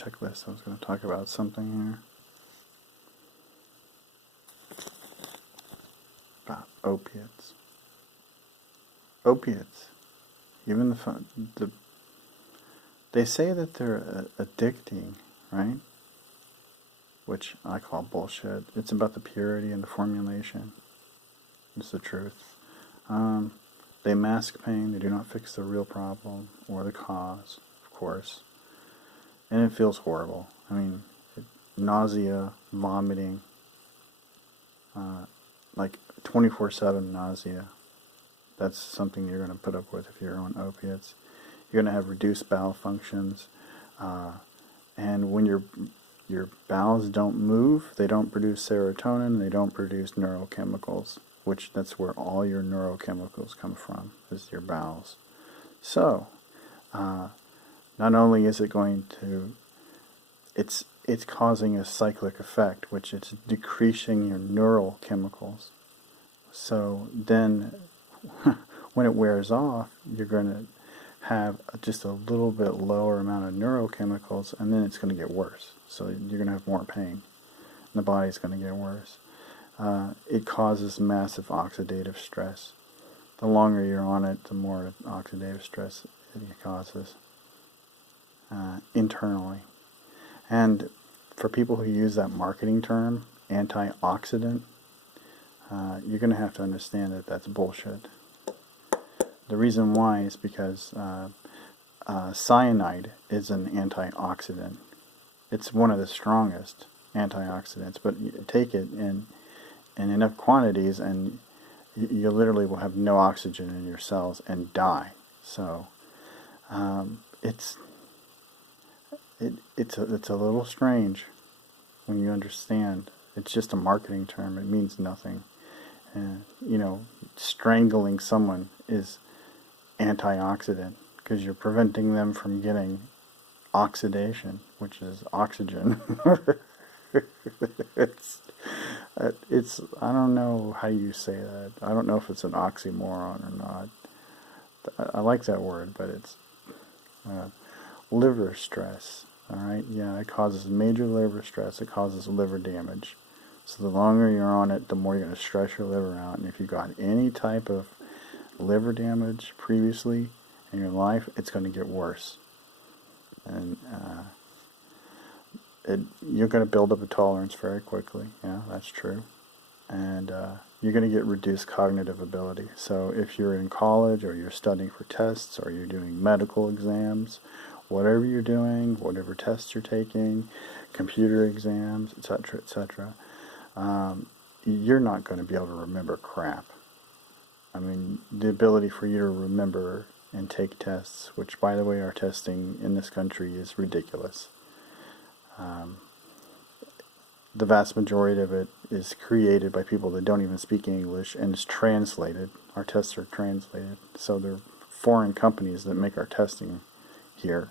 checklist. I was going to talk about something here. About opiates. Opiates. Even they say that they're addicting, right? Which I call bullshit. It's about the purity and the formulation. It's the truth. They mask pain. They do not fix the real problem or the cause, of course. And it feels horrible. I mean, nausea, vomiting, like 24/7 nausea. That's something you're going to put up with if you're on opiates. You're going to have reduced bowel functions, and when your bowels don't move, they don't produce serotonin, they don't produce neurochemicals, which that's where all your neurochemicals come from, is your bowels. So, not only is it going to, it's causing a cyclic effect, which it's decreasing your neural chemicals. So then, when it wears off, you're going to have just a little bit lower amount of neurochemicals, and then it's going to get worse. So you're going to have more pain, and the body's going to get worse. It causes massive oxidative stress. The longer you're on it, the more oxidative stress it causes internally. And for people who use that marketing term, antioxidant, you're going to have to understand that that's bullshit. The reason why is because cyanide is an antioxidant. It's one of the strongest antioxidants, but you take it in enough quantities and you literally will have no oxygen in your cells and die. So it's a little strange when you understand. It's just a marketing term. It means nothing. And strangling someone is antioxidant because you're preventing them from getting oxidation, which is oxygen. it's I don't know how you say that. I don't know if it's an oxymoron or not. I like that word, but it's liver stress. All right, yeah, it causes major liver stress. It causes liver damage. So the longer you're on it, the more you're going to stress your liver out. And if you've got any type of liver damage previously in your life, it's going to get worse. And you're going to build up a tolerance very quickly. Yeah, that's true. And you're going to get reduced cognitive ability. So if you're in college or you're studying for tests or you're doing medical exams, whatever you're doing, whatever tests you're taking, computer exams, etc., etc., you're not going to be able to remember crap. I mean, the ability for you to remember and take tests, which, by the way, our testing in this country is ridiculous. The vast majority of it is created by people that don't even speak English and is translated. Our tests are translated. So they're foreign companies that make our testing here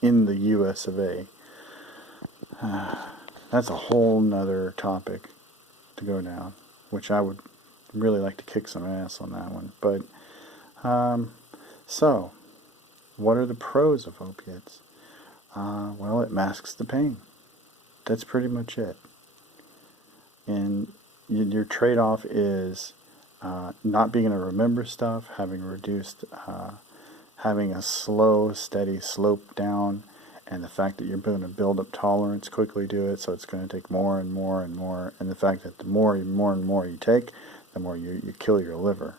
in the US of A. That's a whole nother topic to go down, which I would really like to kick some ass on that one. But so what are the pros of opiates? Well, it masks the pain. That's pretty much it. And your trade-off is not being able to remember stuff, having a slow, steady slope down, and the fact that you're going to build up tolerance quickly to it, so it's going to take more and more and more, and the fact that the more and more you take, the more you kill your liver,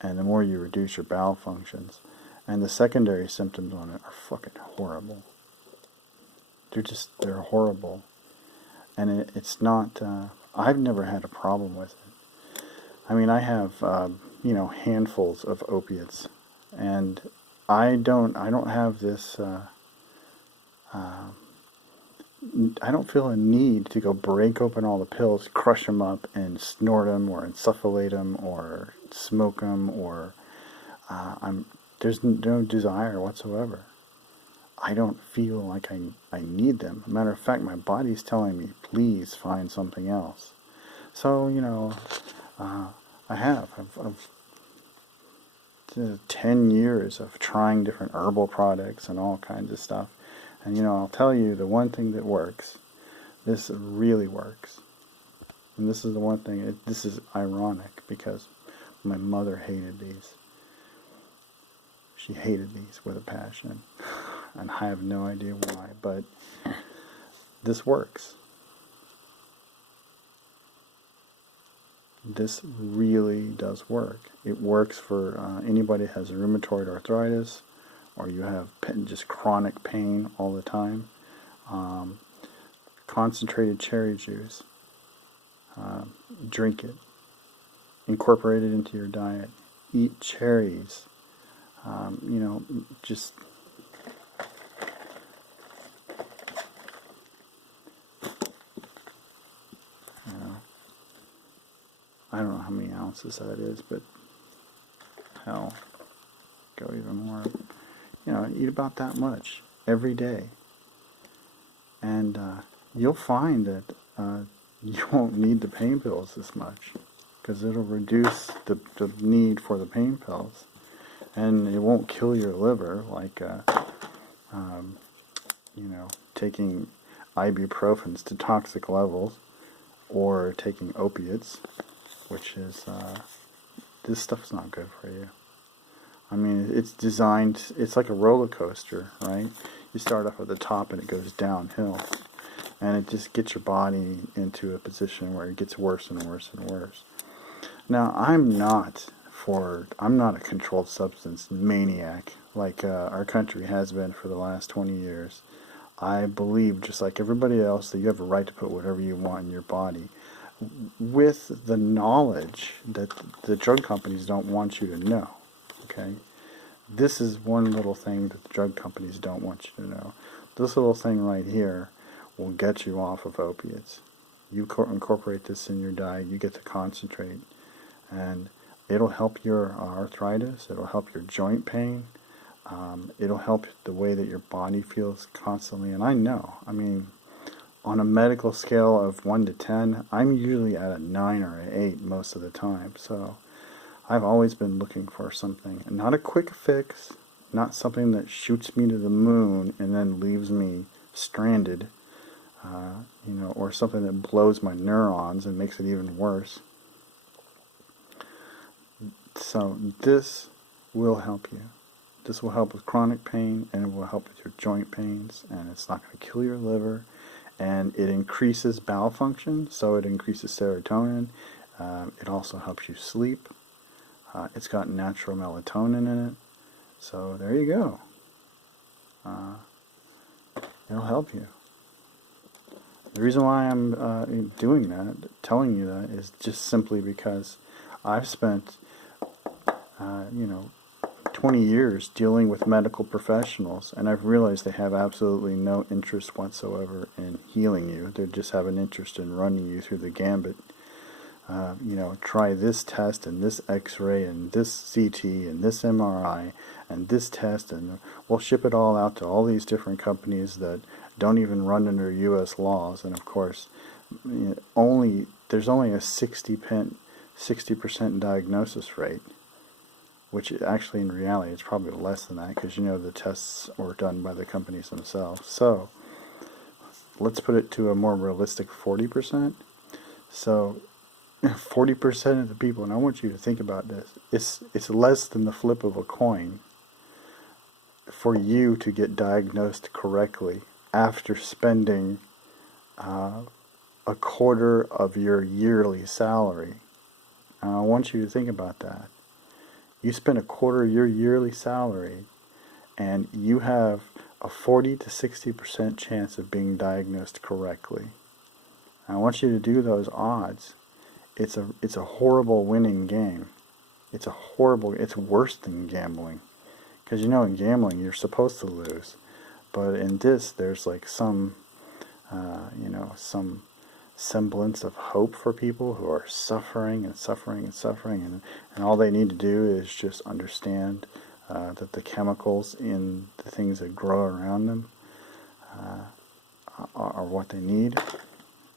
and the more you reduce your bowel functions. And the secondary symptoms on it are fucking horrible. They're horrible. And it's not, I've never had a problem with it. I mean, I have, handfuls of opiates, and I don't have this, I don't feel a need to go break open all the pills, crush them up, and snort them, or insufflate them, or smoke them, or there's no desire whatsoever. I don't feel like I need them. Matter of fact, my body's telling me, please find something else. So, I've 10 years of trying different herbal products and all kinds of stuff. And you know, I'll tell you the one thing that works. This really works. And this is the one thing, this is ironic because my mother hated these. She hated these with a passion. And I have no idea why, but this works. This really does work. It works for anybody that has rheumatoid arthritis, or you have just chronic pain all the time. Concentrated cherry juice. Drink it. Incorporate it into your diet. Eat cherries. You know, just I don't know how many ounces that is, but hell, go even more. You know, eat about that much every day. And you'll find that you won't need the pain pills as much, because it'll reduce the need for the pain pills. And it won't kill your liver like, you know, taking ibuprofens to toxic levels, or taking opiates, which is, this stuff's not good for you. I mean, it's designed, it's like a roller coaster, right? You start off at the top and it goes downhill. And it just gets your body into a position where it gets worse and worse and worse. Now, I'm not a controlled substance maniac like our country has been for the last 20 years. I believe, just like everybody else, that you have a right to put whatever you want in your body, with the knowledge that the drug companies don't want you to know. Okay? This is one little thing that the drug companies don't want you to know. This little thing right here will get you off of opiates. You incorporate this in your diet, you get to concentrate, and it'll help your arthritis, it'll help your joint pain, it'll help the way that your body feels constantly. And I know, I mean, on a medical scale of 1 to 10, I'm usually at a 9 or an 8 most of the time. So I've always been looking for something, not a quick fix, not something that shoots me to the moon and then leaves me stranded, you know, or something that blows my neurons and makes it even worse. So this will help you. This will help with chronic pain, and it will help with your joint pains, and it's not going to kill your liver, and it increases bowel function, so it increases serotonin. It also helps you sleep. It's got natural melatonin in it, so there you go. It'll help you. The reason why I'm doing that, telling you that, is just simply because I've spent, you know, 20 years dealing with medical professionals, and I've realized they have absolutely no interest whatsoever in healing you. They just have an interest in running you through the gambit. You know, try this test and this X-ray and this CT and this MRI and this test, and we'll ship it all out to all these different companies that don't even run under U.S. laws. And of course, there's only a 60% diagnosis rate, which actually in reality it's probably less than that, because you know the tests were done by the companies themselves. So let's put it to a more realistic 40%. So 40% of the people, and I want you to think about this, it's less than the flip of a coin for you to get diagnosed correctly after spending a quarter of your yearly salary. Now, I want you to think about that. You spend a quarter of your yearly salary, and you have a 40 to 60% chance of being diagnosed correctly. I want you to do those odds. It's a horrible winning game. It's worse than gambling. Because you know, in gambling you're supposed to lose. But in this, there's like some, you know, some semblance of hope for people who are suffering and suffering and suffering. And all they need to do is just understand that the chemicals in the things that grow around them are what they need.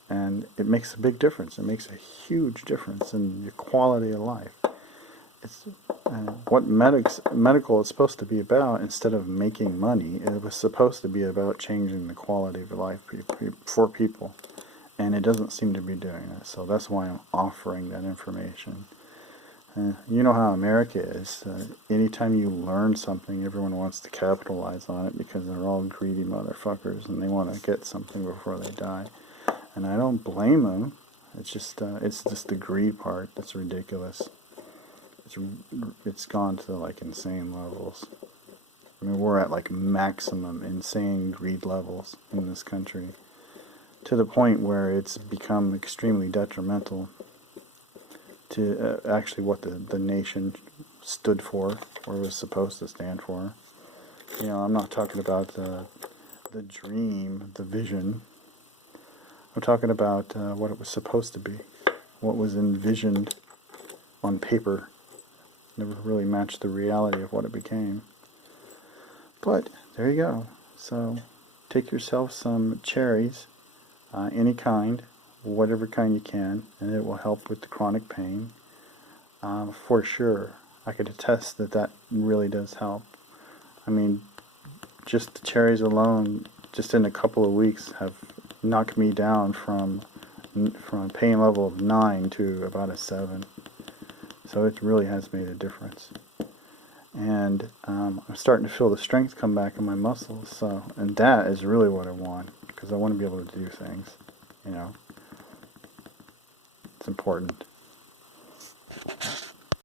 And it makes a big difference. It makes a huge difference in your quality of life. what medical is supposed to be about, instead of making money, it was supposed to be about changing the quality of life for people. And it doesn't seem to be doing that. So that's why I'm offering that information. You know how America is. Anytime you learn something, everyone wants to capitalize on it because they're all greedy motherfuckers and they want to get something before they die. And I don't blame them. It's just the greed part that's ridiculous. It's gone to like insane levels. I mean, we're at like maximum insane greed levels in this country, to the point where it's become extremely detrimental to actually what the nation stood for, or was supposed to stand for. You know, I'm not talking about the dream, the vision. I'm talking about what it was supposed to be, what was envisioned on paper. Never really matched the reality of what it became. But there you go. So take yourself some cherries, any kind, whatever kind you can, and it will help with the chronic pain. For sure, I could attest that that really does help. I mean, just the cherries alone, just in a couple of weeks, have knocked me down from a pain level of 9 to about a 7. So it really has made a difference. And I'm starting to feel the strength come back in my muscles. So, and that is really what I want, because I want to be able to do things. You know, it's important.